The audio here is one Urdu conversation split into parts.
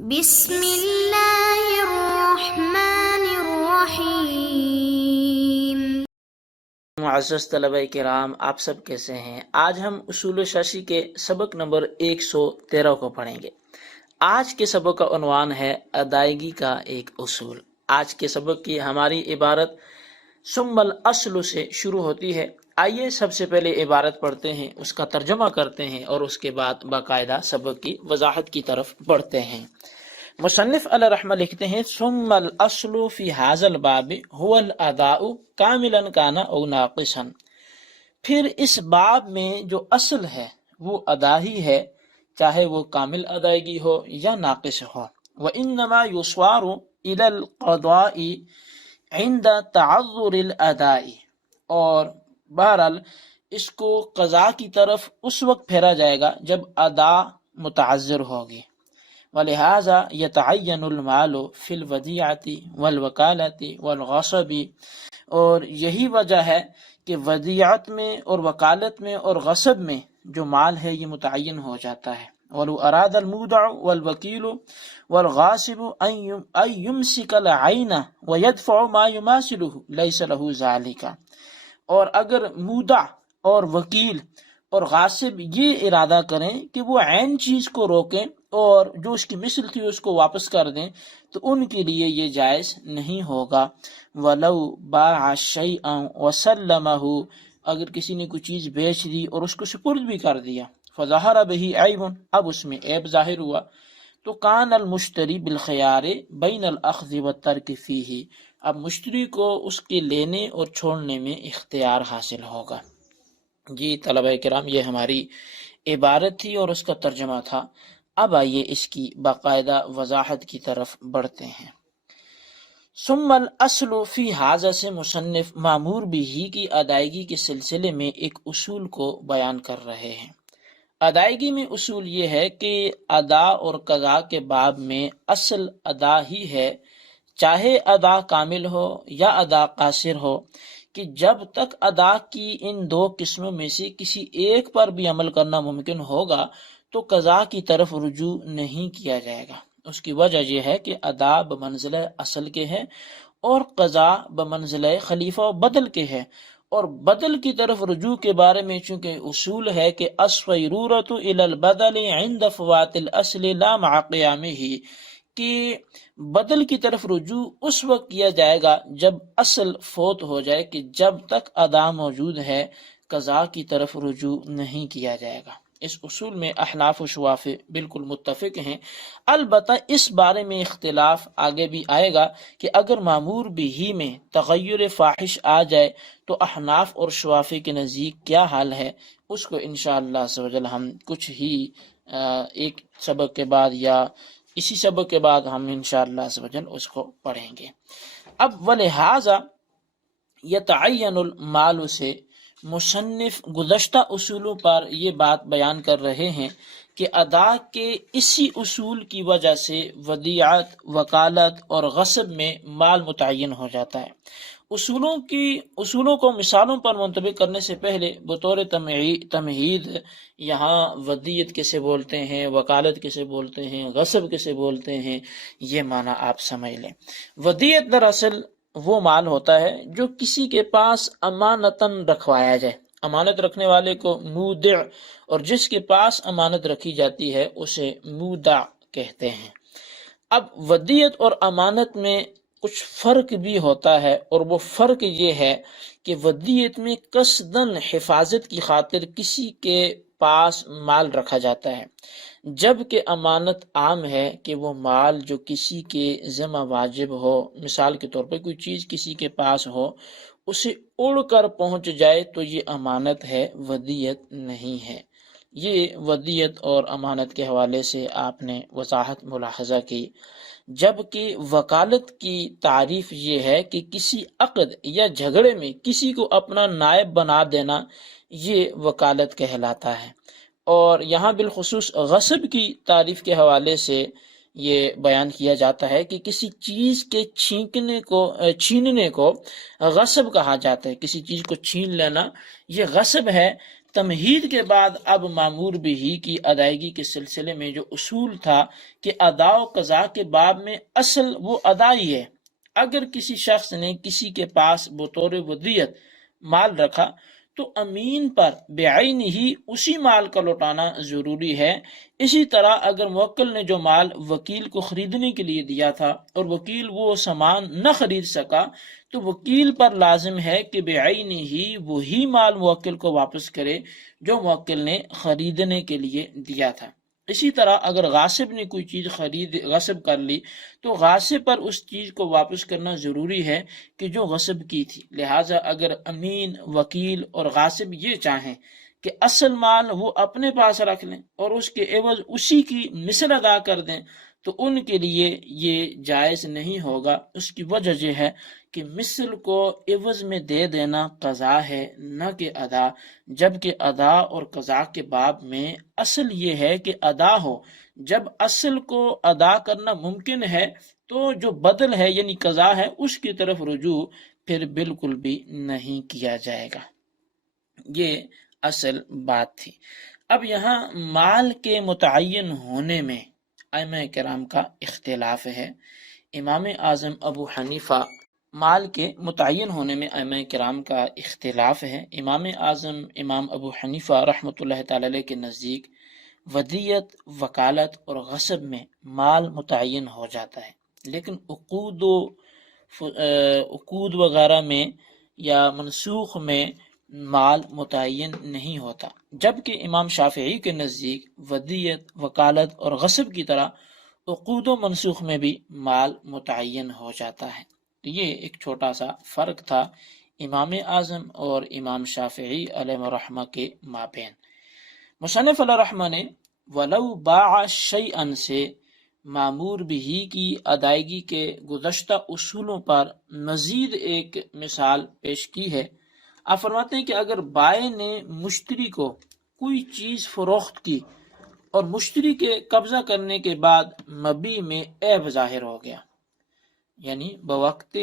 بسم اللہ الرحمن الرحیم۔ معزز طلبہ کرام، آپ سب کیسے ہیں؟ آج ہم اصول شاشی کے سبق نمبر 113 کو پڑھیں گے۔ آج کے سبق کا عنوان ہے ادائیگی کا ایک اصول۔ آج کے سبق کی ہماری عبارت ثم الاصل سے شروع ہوتی ہے۔ آئیے سب سے پہلے عبارت پڑھتے ہیں، اس کا ترجمہ کرتے ہیں اور اس کے بعد باقاعدہ سبق کی وضاحت کی طرف بڑھتے ہیں۔ مصنف علیہ رحمہ لکھتے ہیں ثم الاصل فی ھذا الباب هو الاداء کاملا کان او ناقصا، پھر اس باب میں جو اصل ہے وہ ادا ہی ہے، چاہے وہ کامل ادائیگی ہو یا ناقص ہو۔ وانما یصوار الى القضاء عند تعذر الاداء، اور بہرحال اس کو قضاء کی طرف اس وقت پھیرا جائے گا جب ادا متعذر ہوگی۔ ولہذا یتعین المال فی الودیعۃ والوکالۃ والغصب، اور یہی وجہ ہے کہ ودیعت میں اور وکالت میں اور غصب میں جو مال ہے یہ متعین ہو جاتا ہے۔ ولو اراد المودع والوکیل والغاصب ان یمسک العین ویدفع ما یماثلہ لیس لہ ذلک، اور اگر مودع اور وکیل اور غاصب یہ ارادہ کریں کہ وہ عین چیز کو روکیں اور جو اس کی مثل تھی اس کو واپس کر دیں تو ان کے لیے یہ جائز نہیں ہوگا۔ وَلَوْ بَاعَ شَيْئًا وَسَلَّمَهُ، اگر کسی نے کوئی چیز بیچ دی اور اس کو سپرد بھی کر دیا، فَظَهَرَ بِهِ عَيْبٌ، اب اس میں عیب ظاہر ہوا، تو كَانَ الْمُشْتَرِي بِالْخِيَارِ بَيْنَ الْأَخْذِ وَالتَّرْكِ فِيهِ، اب مشتری کو اس کے لینے اور چھوڑنے میں اختیار حاصل ہوگا۔ جی طلبہ کرام، یہ ہماری عبارت تھی اور اس کا ترجمہ تھا۔ اب آئیے اس کی باقاعدہ وضاحت کی طرف بڑھتے ہیں۔ ثم الاصل فی ھذا سے مصنف مامور بھی کی ادائیگی کے سلسلے میں ایک اصول کو بیان کر رہے ہیں۔ ادائیگی میں اصول یہ ہے کہ ادا اور قضاء کے باب میں اصل ادا ہی ہے، چاہے ادا کامل ہو یا ادا قاصر ہو، کہ جب تک ادا کی ان دو قسموں میں سے کسی ایک پر بھی عمل کرنا ممکن ہوگا تو قضاء کی طرف رجوع نہیں کیا جائے گا۔ اس کی وجہ یہ ہے کہ ادا بمنزلہ اصل کے ہے اور قضاء بمنزلہ خلیفہ و بدل کے ہے، اور بدل کی طرف رجوع کے بارے میں چونکہ اصول ہے کہ الصیرورۃ الی البدل عند فوات الاصل لا مع قیامہ، کہ بدل کی طرف رجوع اس وقت کیا جائے گا جب اصل فوت ہو جائے، کہ جب تک ادا موجود ہے قضاء کی طرف رجوع نہیں کیا جائے گا۔ اس اصول میں احناف و شوافی بالکل متفق ہیں، البتہ اس بارے میں اختلاف آگے بھی آئے گا کہ اگر مامور بھی میں تغیر فاحش آ جائے تو احناف اور شوافی کے نزدیک کیا حال ہے، اس کو انشاءاللہ عز و جل ہم کچھ ہی ایک سبق کے بعد یا اسی سبق کے بعد ہم انشاءاللہ عز و جل اس کو پڑھیں گے۔ اب ولہذا یتعین المال سے مصنف گزشتہ اصولوں پر یہ بات بیان کر رہے ہیں کہ ادا کے اسی اصول کی وجہ سے ودیعت، وکالت اور غصب میں مال متعین ہو جاتا ہے۔ اصولوں کو مثالوں پر منطبق کرنے سے پہلے بطور تمہید یہاں ودیعت کیسے بولتے ہیں، وکالت کیسے بولتے ہیں، غصب کیسے بولتے ہیں، یہ معنی آپ سمجھ لیں۔ ودیعت دراصل وہ مال ہوتا ہے جو کسی کے پاس امانتاً رکھوایا جائے، امانت رکھنے والے کو مودع، اور جس کے پاس امانت رکھی جاتی ہے اسے مودع کہتے ہیں۔ اب ودیعت اور امانت میں کچھ فرق بھی ہوتا ہے، اور وہ فرق یہ ہے کہ ودیعت میں قصداً حفاظت کی خاطر کسی کے پاس مال رکھا جاتا ہے، جبکہ امانت عام ہے کہ وہ مال جو کسی کے ذمہ واجب ہو، مثال کے طور پر کوئی چیز کسی کے پاس ہو، اسے اڑ کر پہنچ جائے تو یہ امانت ہے، ودیعت نہیں ہے۔ یہ ودیعت اور امانت کے حوالے سے آپ نے وضاحت ملاحظہ کی۔ جبکہ وکالت کی تعریف یہ ہے کہ کسی عقد یا جھگڑے میں کسی کو اپنا نائب بنا دینا، یہ وکالت کہلاتا ہے۔ اور یہاں بالخصوص غصب کی تعریف کے حوالے سے یہ بیان کیا جاتا ہے کہ کسی چیز کے چھیننے کو غصب کہا جاتا ہے، کسی چیز کو چھین لینا یہ غصب ہے، تمہید کے بعد اب مامور بھی کی ادائیگی کے سلسلے میں جو اصول تھا کہ ادا و قضا کے باب میں اصل وہ ادائی ہے۔ اگر کسی شخص نے کسی کے پاس بطور ودیعت مال رکھا تو امین پر بعین ہی اسی مال کا لوٹانا ضروری ہے۔ اسی طرح اگر موکل نے جو مال وکیل کو خریدنے کے لیے دیا تھا اور وکیل وہ سامان نہ خرید سکا تو وکیل پر لازم ہے کہ بعین ہی وہی مال موکل کو واپس کرے جو موکل نے خریدنے کے لیے دیا تھا۔ اسی طرح اگر غاصب نے کوئی چیز غصب کر لی تو غاصب پر اس چیز کو واپس کرنا ضروری ہے کہ جو غصب کی تھی۔ لہٰذا اگر امین، وکیل اور غاصب یہ چاہیں کہ اصل مال وہ اپنے پاس رکھ لیں اور اس کے عوض اسی کی مثل ادا کر دیں تو ان کے لیے یہ جائز نہیں ہوگا۔ اس کی وجہ یہ ہے کہ مثل کو عوض میں دے دینا قضا ہے نہ کہ ادا، جبکہ ادا اور قضا کے باب میں اصل یہ ہے کہ ادا ہو۔ جب اصل کو ادا کرنا ممکن ہے تو جو بدل ہے یعنی قضا ہے اس کی طرف رجوع پھر بالکل بھی نہیں کیا جائے گا۔ یہ اصل بات تھی۔ اب یہاں مال کے متعین ہونے میں ائمہ کرام کا اختلاف ہے۔ امام اعظم ابو حنیفہ مال کے متعین ہونے میں ائمہ کرام کا اختلاف ہے۔ امام اعظم امام ابو حنیفہ رحمۃ اللہ تعالی علیہ کے نزدیک ودیعت، وکالت اور غصب میں مال متعین ہو جاتا ہے، لیکن عقود وغیرہ میں یا منسوخ میں مال متعین نہیں ہوتا، جبکہ امام شافعی کے نزدیک ودیعت، وکالت اور غصب کی طرح عقود و منسوخ میں بھی مال متعین ہو جاتا ہے۔ تو یہ ایک چھوٹا سا فرق تھا امام اعظم اور امام شافعی علیہ الرحمہ کے مابین۔ مصنف علیہ الرحمہ نے ولو باع شیئا سے مامور بھی کی ادائیگی کے گزشتہ اصولوں پر مزید ایک مثال پیش کی ہے۔ آپ فرماتے ہیں کہ اگر بائع نے مشتری کو کوئی چیز فروخت کی اور مشتری کے قبضہ کرنے کے بعد مبیع میں عیب ظاہر ہو گیا، یعنی بوقت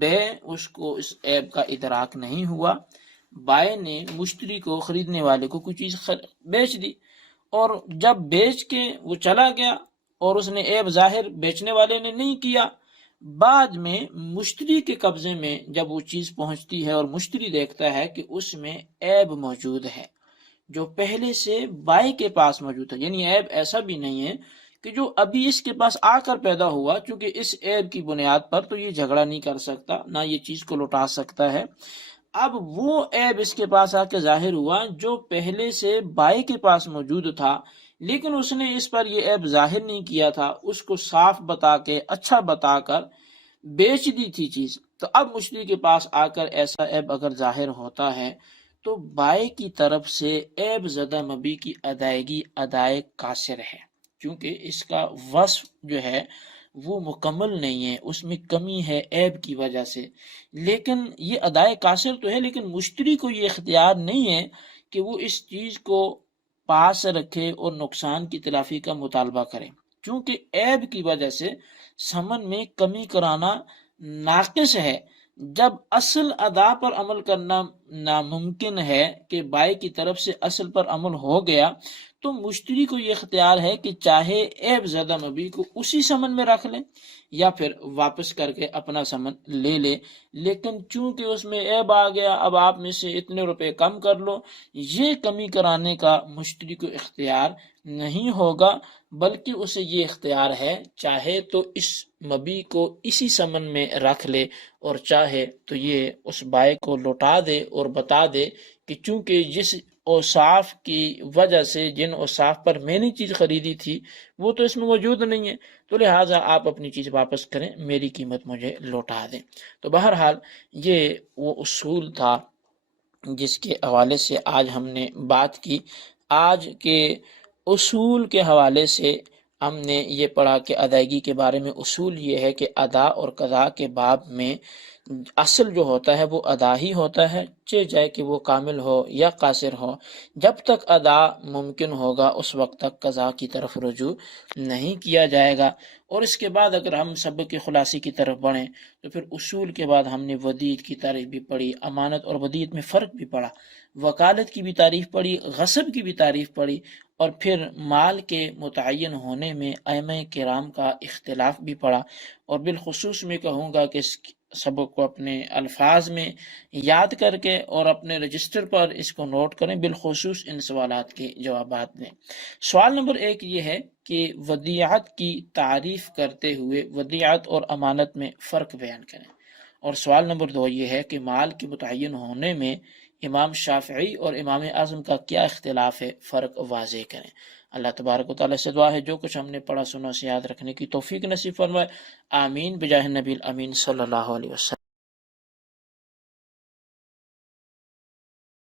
بیع اس کو اس عیب کا ادراک نہیں ہوا، بائع نے مشتری کو، خریدنے والے کو کوئی چیز بیچ دی اور جب بیچ کے وہ چلا گیا اور اس نے عیب ظاہر بیچنے والے نے نہیں کیا، بعد میں مشتری کے قبضے میں جب وہ چیز پہنچتی ہے اور مشتری دیکھتا ہے کہ اس میں عیب موجود ہے جو پہلے سے بائع کے پاس موجود ہے، یعنی عیب ایسا بھی نہیں ہے کہ جو ابھی اس کے پاس آ کر پیدا ہوا، چونکہ اس عیب کی بنیاد پر تو یہ جھگڑا نہیں کر سکتا، نہ یہ چیز کو لوٹا سکتا ہے۔ اب وہ عیب اس کے پاس آ کے ظاہر ہوا جو پہلے سے بائع کے پاس موجود تھا، لیکن اس نے اس پر یہ عیب ظاہر نہیں کیا تھا، اس کو صاف بتا کے، اچھا بتا کر بیچ دی تھی چیز۔ تو اب مشتری کے پاس آ کر ایسا عیب اگر ظاہر ہوتا ہے تو بائع کی طرف سے عیب زدہ مبیع کی ادائیگی ادائے قاصر ہے، کیونکہ اس کا وصف جو ہے وہ مکمل نہیں ہے، اس میں کمی ہے عیب کی وجہ سے۔ لیکن یہ ادائے قاصر تو ہے، لیکن مشتری کو یہ اختیار نہیں ہے کہ وہ اس چیز کو پاس رکھے اور نقصان کی تلافی کا مطالبہ کرے، کیونکہ عیب کی وجہ سے ثمن میں کمی کرانا ناقص ہے۔ جب اصل ادا پر عمل کرنا ناممکن ہے کہ بائع کی طرف سے اصل پر عمل ہو گیا تو مشتری کو یہ اختیار ہے کہ چاہے عیب زدہ مبیع کو اسی ثمن میں رکھ لے یا پھر واپس کر کے اپنا ثمن لے لے، لیکن چونکہ اس میں عیب آ گیا اب آپ میں سے اتنے روپے کم کر لو، یہ کمی کرانے کا مشتری کو اختیار نہیں ہوگا، بلکہ اسے یہ اختیار ہے چاہے تو اس مبیع کو اسی ثمن میں رکھ لے اور چاہے تو یہ اس بائع کو لوٹا دے اور بتا دے کہ چونکہ جس اوصاف کی وجہ سے، جن اوصاف پر میں نے چیز خریدی تھی وہ تو اس میں موجود نہیں ہے، تو لہٰذا آپ اپنی چیز واپس کریں، میری قیمت مجھے لوٹا دیں۔ تو بہرحال یہ وہ اصول تھا جس کے حوالے سے آج ہم نے بات کی۔ آج کے اصول کے حوالے سے ہم نے یہ پڑھا کہ ادائیگی کے بارے میں اصول یہ ہے کہ ادا اور قضا کے باب میں اصل جو ہوتا ہے وہ ادا ہی ہوتا ہے، چاہے کہ وہ کامل ہو یا قاصر ہو۔ جب تک ادا ممکن ہوگا اس وقت تک قضا کی طرف رجوع نہیں کیا جائے گا۔ اور اس کے بعد اگر ہم سبق کے خلاصے کی طرف بڑھیں تو پھر اصول کے بعد ہم نے ودیعت کی تعریف بھی پڑھی، امانت اور ودیعت میں فرق بھی پڑھا، وکالت کی بھی تعریف پڑھی، غصب کی بھی تعریف پڑھی، اور پھر مال کے متعین ہونے میں ائمہ کرام کا اختلاف بھی پڑھا۔ اور بالخصوص میں کہوں گا کہ اس سبق کو اپنے الفاظ میں یاد کر کے اور اپنے رجسٹر پر اس کو نوٹ کریں، بالخصوص ان سوالات کے جوابات دیں۔ سوال نمبر 1 یہ ہے کہ ودیعت کی تعریف کرتے ہوئے ودیعت اور امانت میں فرق بیان کریں۔ اور سوال نمبر 2 یہ ہے کہ مال کے متعین ہونے میں امام شافعی اور امام اعظم کا کیا اختلاف ہے، فرق واضح کریں۔ اللہ تبارک و تعالیٰ سے دعا ہے جو کچھ ہم نے پڑھا سنا اسے یاد رکھنے کی توفیق نصیب فرمائے، آمین بجاہ نبی الامین صلی اللہ علیہ وسلم۔